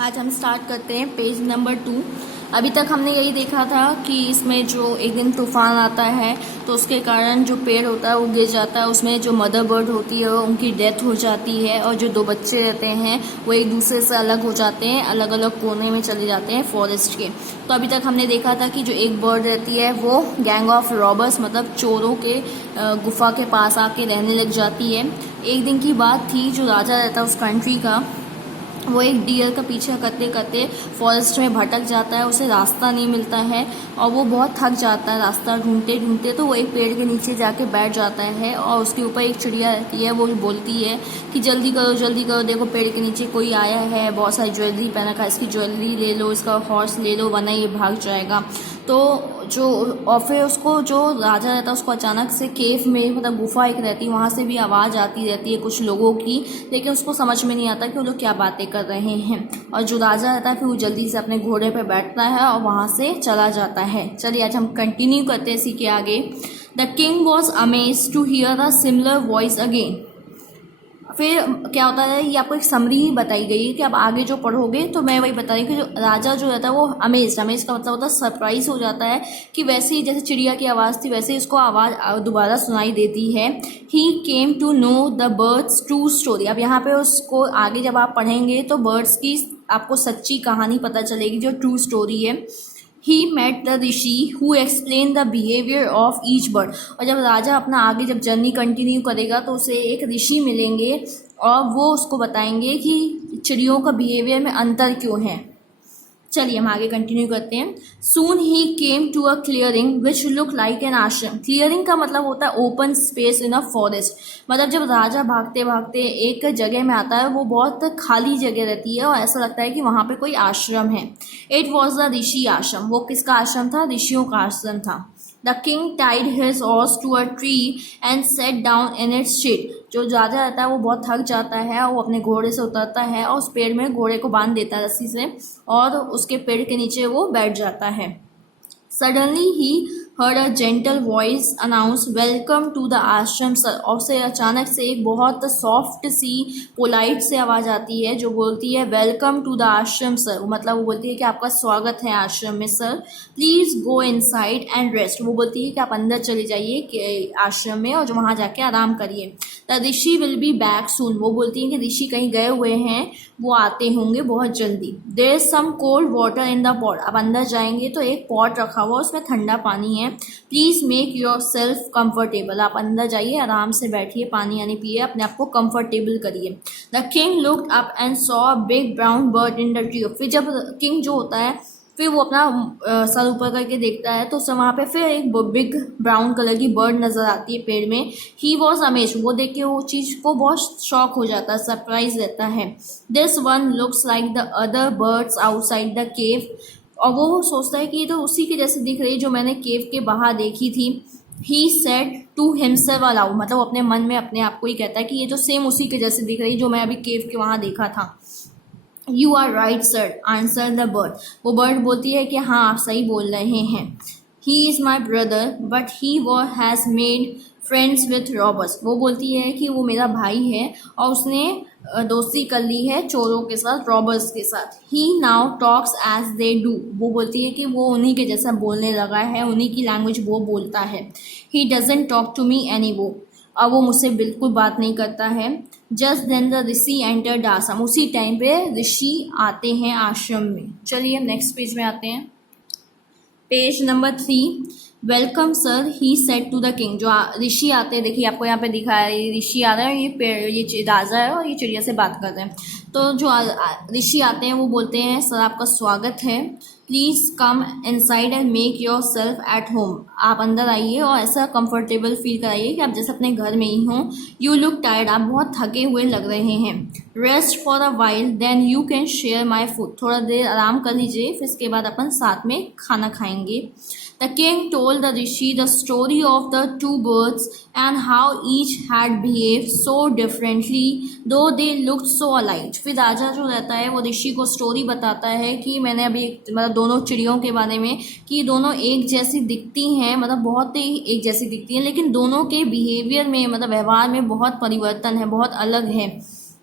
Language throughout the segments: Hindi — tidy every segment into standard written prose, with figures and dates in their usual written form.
आज हम स्टार्ट करते हैं पेज नंबर 2। अभी तक हमने यही देखा था कि इसमें जो एक दिन तूफान आता है तो उसके कारण जो पेड़ होता है वो गिर जाता है, उसमें जो मदर बर्ड होती है उनकी डेथ हो जाती है और जो दो बच्चे रहते हैं वो एक दूसरे से अलग हो जाते हैं, अलग अलग कोने में चले जाते हैं फॉरेस्ट के। तो अभी तक हमने देखा था कि जो एक बर्ड रहती है वो गैंग ऑफ रॉबर्स मतलब चोरों के गुफा के पास आके रहने लग जाती है। एक दिन की बात थी, जो राजा रहता है उस कंट्री का वो एक डियर का पीछा करते करते फॉरेस्ट में भटक जाता है, उसे रास्ता नहीं मिलता है और वो बहुत थक जाता है रास्ता ढूंढते ढूंढते। तो वो एक पेड़ के नीचे जाके बैठ जाता है और उसके ऊपर एक चिड़िया रहती है, वो बोलती है कि जल्दी करो, देखो पेड़ के नीचे कोई आया है, बहुत सारी ज्वेलरी पहना रखा है, इसकी ज्वेलरी ले लो, इसका हॉर्स ले लो वरना ये भाग जाएगा। तो जो और फिर उसको जो राजा रहता है उसको अचानक से केव में मतलब गुफा एक रहती है, वहाँ से भी आवाज़ आती रहती है कुछ लोगों की, लेकिन उसको समझ में नहीं आता कि वो लोग क्या बातें कर रहे हैं। और जो राजा रहता है फिर वो जल्दी से अपने घोड़े पर बैठता है और वहाँ से चला जाता है। चलिए आज हम कंटिन्यू करते हैं इसी के आगे। The king was amazed to hear a similar voice again. फिर क्या होता है, ये आपको एक समरी ही बताई गई है कि आप आगे जो पढ़ोगे तो मैं वही बता रही हूँ कि जो राजा जो रहता है वो अमेज का मतलब होता है सरप्राइज हो जाता है कि वैसे ही जैसे चिड़िया की आवाज़ थी वैसे ही इसको आवाज़ दोबारा सुनाई देती है। He came to know the bird's true story. अब यहाँ पे उसको आगे जब आप पढ़ेंगे तो बर्ड्स की आपको सच्ची कहानी पता चलेगी, जो ट्रू स्टोरी है। He met the rishi who explain the behaviour of each bird. और जब राजा अपना आगे जब जर्नी कंटिन्यू करेगा तो उसे एक ऋषि मिलेंगे और वो उसको बताएंगे कि चिड़ियों का बिहेवियर में अंतर क्यों है। चलिए हम आगे कंटिन्यू करते हैं। Soon he came to a clearing which look like an ashram. Clearing का मतलब होता है open space in a forest. मतलब जब राजा भागते भागते एक जगह में आता है वो बहुत खाली जगह रहती है और ऐसा लगता है कि वहाँ पे कोई आश्रम है। इट वॉज द ऋषि आश्रम। वो किसका आश्रम था? ऋषियों का आश्रम था। The king tied his horse to a tree and set down in its shade. जो राजा रहता है वो बहुत थक जाता है और वो अपने घोड़े से उतरता है और उस पेड़ में घोड़े को बांध देता है रस्सी से और उसके पेड़ के नीचे वो बैठ जाता है। Suddenly he heard a gentle voice announce welcome to the ashram sir. और उसे अचानक से एक बहुत सॉफ्ट सी पोलाइट से आवाज़ आती है जो बोलती है welcome to the ashram sir. मतलब वो बोलती है कि आपका स्वागत है आश्रम में sir, please go inside and rest. वो बोलती है कि आप अंदर चले जाइए आश्रम में और जो वहाँ जाके आराम करिए। The Rishi will be back soon. वो बोलती है कि ऋषि कहीं गए हुए हैं, वो आते होंगे बहुत जल्दी। There is some cold water in the pot. अब अंदर जाएंगे तो एक पॉट रखा हुआ उसमें ठंडा पानी है। Please make your self comfortable. आप अंदर जाइए, आराम से बैठिए, पानी आनी पिए, अपने आप को कम्फर्टेबल करिए। The king looked up and saw a big brown bird in the tree. फिर जब किंग जो होता है फिर वो अपना सर ऊपर करके देखता है तो उससे वहाँ पे फिर एक बिग ब्राउन कलर की बर्ड नज़र आती है पेड़ में। He was amaze. वो देख के वो चीज़ को बहुत शॉक हो जाता है, सरप्राइज रहता है। This one looks like the other birds outside the cave. और वो सोचता है कि ये तो उसी के जैसे दिख रही जो मैंने केव के बाहर देखी थी। He said to himself aloud. मतलब अपने मन में अपने आप को ही कहता है कि ये तो सेम उसी के जैसे दिख रही जो मैं अभी केव के वहाँ देखा था। You are right sir answer the bird. वो बर्ड बोलती है कि हाँ आप सही बोल रहे हैं। He is my brother but he वो has made friends with robbers. वो बोलती है कि वो मेरा भाई है और उसने दोस्ती कर ली है चोरों के साथ, रॉबर्स के साथ। He now talks as they do. वो बोलती है कि वो उन्हीं के जैसा बोलने लगा है, उन्हीं की लैंग्वेज वो बोलता है। He doesn't talk to me any वो। अब वो मुझसे बिल्कुल बात नहीं करता है। Just then the rishi entered ashram. उसी टाइम पे ऋषि आते हैं आश्रम में। चलिए हम नेक्स्ट पेज में आते हैं। Page number 3। Welcome sir he said to the king. जो ऋषि आते हैं, देखिए आपको यहाँ पे दिखा है ऋषि आ रहा है, ये राजा है और ये चिड़िया से बात कर रहे हैं। तो जो ऋषि आते हैं वो बोलते हैं सर आपका स्वागत है, please come inside and make your self at home. आप अंदर आइए और ऐसा कंफर्टेबल फील कराइए कि आप जैसे अपने घर में ही हों। You look tired. आप बहुत थके हुए लग रहे हैं। Rest for a while then you can share my food. थोड़ा देर आराम कर लीजिए, फिर इसके बाद अपन साथ में खाना खाएंगे। The king told the rishi the story of the two birds and how each had behaved so differently though they looked so alike. फिर राजा जो रहता है वो ऋषि को स्टोरी बताता है कि मैंने अभी मतलब दोनों चिड़ियों के बारे में कि दोनों एक जैसी दिखती हैं, मतलब बहुत ही एक जैसी दिखती हैं, लेकिन दोनों के बिहेवियर में मतलब व्यवहार में बहुत परिवर्तन है, बहुत अलग है।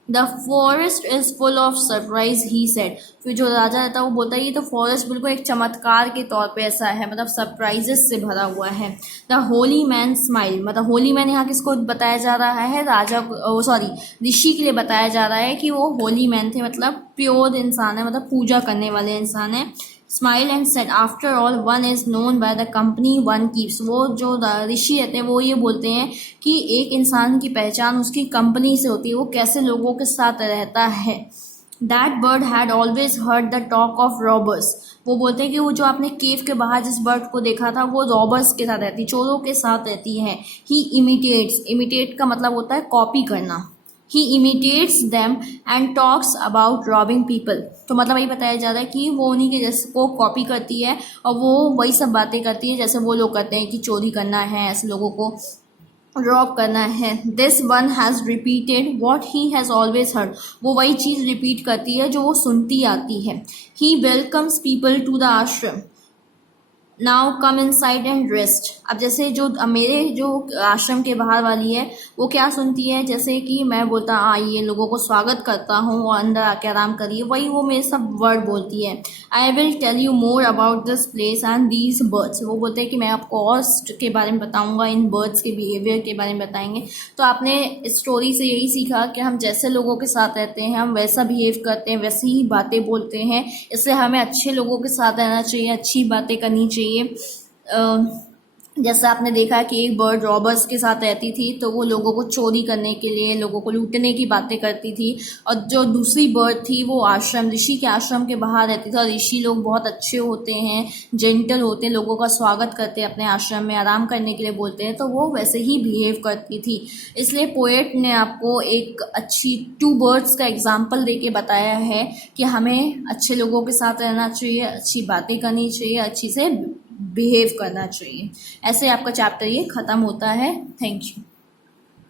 The forest is full of surprise he said. फिर जो राजा रहता है वो बोलता है ये तो फॉरेस्ट बिल्कुल एक चमत्कार के तौर पे ऐसा है, मतलब सरप्राइजेस से भरा हुआ है। द होली मैन स्माइल, मतलब होली मैन यहाँ किसको बताया जा रहा है, राजा को, सॉरी ऋषि के लिए बताया जा रहा है कि वो होली मैन थे, मतलब प्योर इंसान है, मतलब पूजा करने वाले इंसान है। Smile and said after all one is known by the company one keeps. वो जो ऋषि रहते हैं वो ये बोलते हैं कि एक इंसान की पहचान उसकी कंपनी से होती है, वो कैसे लोगों के साथ रहता है। That bird had always heard the talk of robbers. वो बोलते हैं कि वो जो आपने केव के बाहर जिस बर्ड को देखा था वो रॉबर्स के साथ रहती, चोरों के साथ रहती है। ही इमिटेट्स, इमिटेट का मतलब होता है कॉपी करना। He imitates them and talks about robbing people. तो मतलब वही बताया जा रहा है कि वो उन्हीं के जैसे को कॉपी करती है और वो वही सब बातें करती है जैसे वो लोग करते हैं कि चोरी करना है, ऐसे लोगों को रॉब करना है। This one has repeated what he has always heard. वो वही चीज़ रिपीट करती है जो वो सुनती आती है। ही वेलकम्स पीपल टू द आश्रम। Now come inside and rest. अब जैसे जो मेरे जो आश्रम के बाहर वाली है वो क्या सुनती है, जैसे कि मैं बोलता आइए लोगों को स्वागत करता हूँ और अंदर आके आराम करिए, वही वो मेरे सब वर्ड बोलती है। I will tell you more about this place and these birds. वो बोलते हैं कि मैं आपको और के बारे में बताऊँगा, इन बर्ड्स के बिहेवियर के बारे में बताएंगे। तो आपने इस स्टोरी से यही सीखा कि हम जैसे लोगों के साथ रहते हैं हम वैसा बिहेव करते हैं, वैसी ही बातें बोलते हैं। इसलिए हमें अच्छे लोगों के साथ रहना चाहिए, अच्छी बातें करनी चाहिए। जैसा आपने देखा कि एक बर्ड रॉबर्स के साथ रहती थी तो वो लोगों को चोरी करने के लिए, लोगों को लूटने की बातें करती थी। और जो दूसरी बर्ड थी वो आश्रम, ऋषि के आश्रम के बाहर रहती थी। और ऋषि लोग बहुत अच्छे होते हैं, जेंटल होते हैं, लोगों का स्वागत करते हैं, अपने आश्रम में आराम करने के लिए बोलते हैं, तो वो वैसे ही बिहेव करती थी। इसलिए पोएट ने आपको एक अच्छी टू बर्ड्स का एग्जाम्पल दे के बताया है कि हमें अच्छे लोगों के साथ रहना चाहिए, अच्छी बातें करनी चाहिए, अच्छी से बिहेव करना चाहिए। ऐसे आपका चैप्टर ये ख़त्म होता है। Thank you.